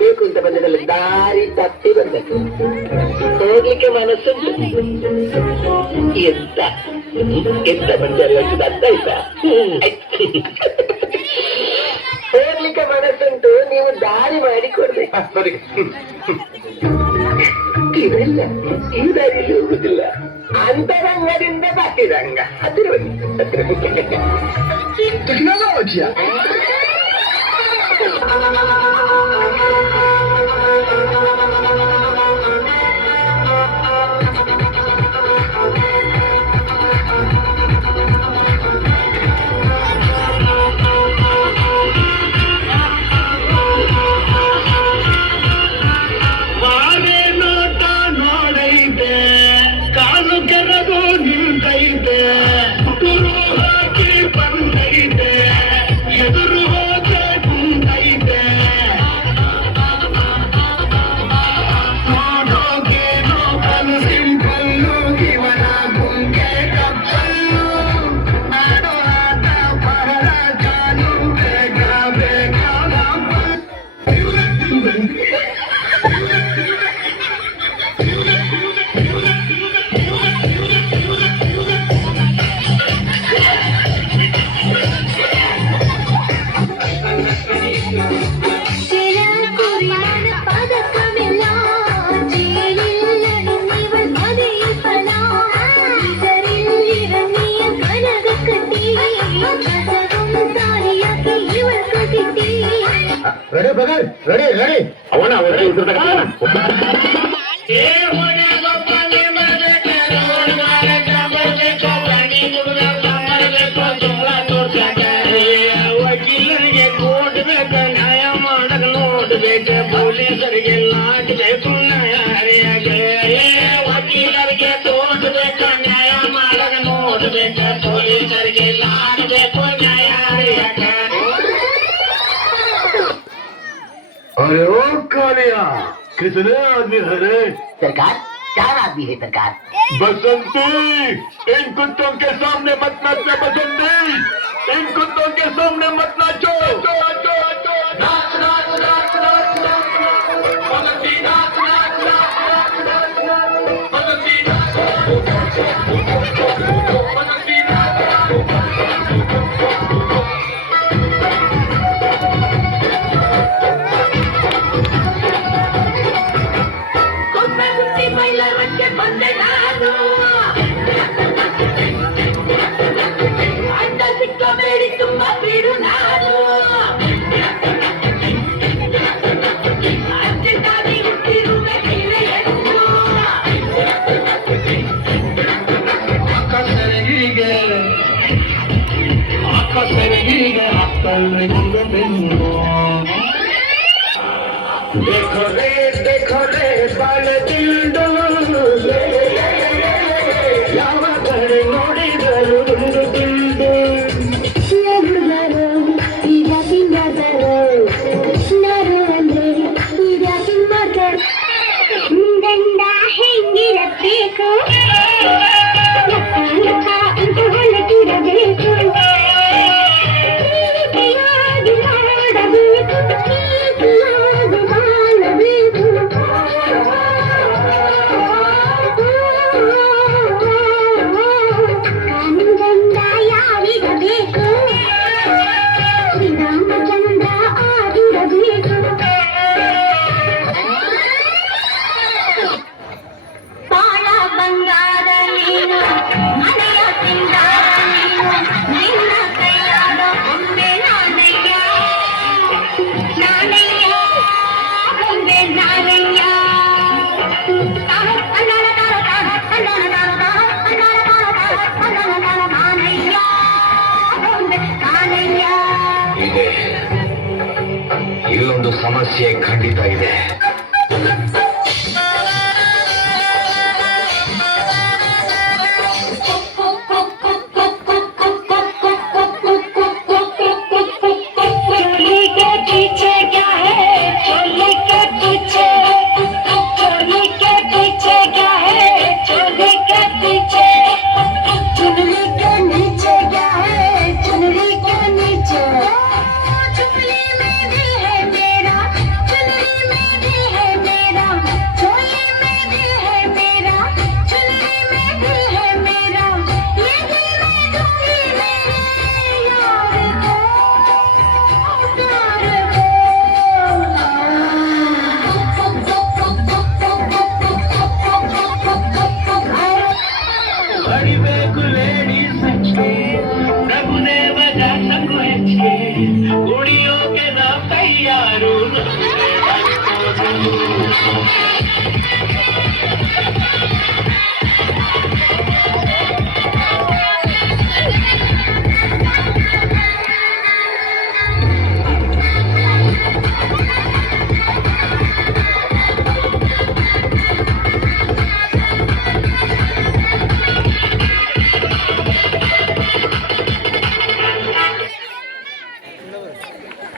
ಬೇಕು ಅಂತ ಬಂದದಲ್ಲ, ದಾರಿ ತಪ್ಪಿ ಬಂದದ್ದು. ಹೋಗ್ಲಿಕ್ಕೆ ಮನಸ್ಸುಂಟು. ಎಂತ ಎಂತ ಬಂದರೆ ಅಷ್ಟು ಅರ್ಥ ಆಯ್ತಾ? ಹೋಗ್ಲಿಕ್ಕೆ ಮನಸ್ಸುಂಟು, ನೀವು ದಾರಿ ಮಾಡಿ ಕೊಡ್ಬೇಕು. ಇವೆಲ್ಲ ಈ ದಾರಿಯಲ್ಲಿ ಹೋಗುದಿಲ್ಲ. ಅಂತರಂಗದಿಂದ ಬಾಕಿರಂಗ ಹತ್ತಿರ ಟೆಕ್ನಾಲಜಿಯಾ ರೆಡಿ ಬಗಲ್ ರೆಡಿ ರೆಡಿ ಅವನ ವಕೀಲರಿಗೆ ಕೋರ್ಟ್ ಬೇಕ, ನ್ಯಾಯ ಮಾಡಕ್ ನೋಡ್ಬೇಕ, ಪೊಲೀಸರಿಗೆ ಲಾಟ್ಬೇಕು, ವಕೀಲರಿಗೆ ಕೋರ್ಟ್ ಬೇಕ, ನ್ಯಾಯ ಮಾಡಕ್ ನೋಡ್ಬೇಕ, ಪೊಲೀಸರಿಗೆ ಲಾಟ್ಬೇಕು, ನ್ಯಾಯ. अरे ओ कालिया, कितने आदमी हरे? सरकार 4 आदमी है सरकार। बसंती, इन कुत्तों के सामने मत नाचो बसंती, इन कुत्तों के सामने मत नाचो। नाच नाच नाच नाच नाच बसंती नाच नाच नाच बसंती बसंती ಬಂದೆ ನಾನು ಅಡ್ಡ ಸಿಕ್ಕಬೇಡಿ, ತುಂಬಾ ಬಿಡು ನಾನು ಅರ್ಜೆಂಟಾಗಿ ಹುಟ್ಟಿರುವೆ ಕಿಲೆಯನ್ನು ಆಕಾಶನಿಗೆ ಅಕ್ಕನಿಗೆ ಬೆನ್ನು. देखो रे बाल दिल ಯಾವ ಕಡೆ ನೋಡಿದರು ದುಂಡು ದುಂಡು. ಈಗ ತಿನ್ನದರು ನರು ಅಂದ್ರೆ ಈಗ ತಿನ್ನದರು ಗಂಡ ಹೆಂಗಿರಬೇಕು ಅಂತ ಹೊಲಕಿರಬೇಕು, ಪ್ರೀತಿಯಾಗಿ ಮಾಡಬೇಕು, ಪ್ರೀತಿಯಾಗಿ ಬಾಳಬೇಕು. ಇದೆ, ಇಲ್ಲೊಂದು ಸಮಸ್ಯೆ ಖಂಡಿತ ಇದೆ. चोली के पीछे क्या है चोली के पीछे चोली के पीछे क्या है चोली के पीछे चुनरी के नीचे क्या है चुनरी के नीचे चोली में भी है मेरा चुनरी में भी है मेरा चोली में भी है मेरा चुनरी में भी है मेरा ये दिल में दूंगी मेरे यार को ಹೊಡಿಬೇಕು ಲೇಡೀಸ್ ಹಚ್ಚಿ ಪ್ರಭುದೇವರ ಸಂಗು ಹೆಚ್ಚಿ ಕುಡಿಯೋಕೆ ನಾ ತಯಾರು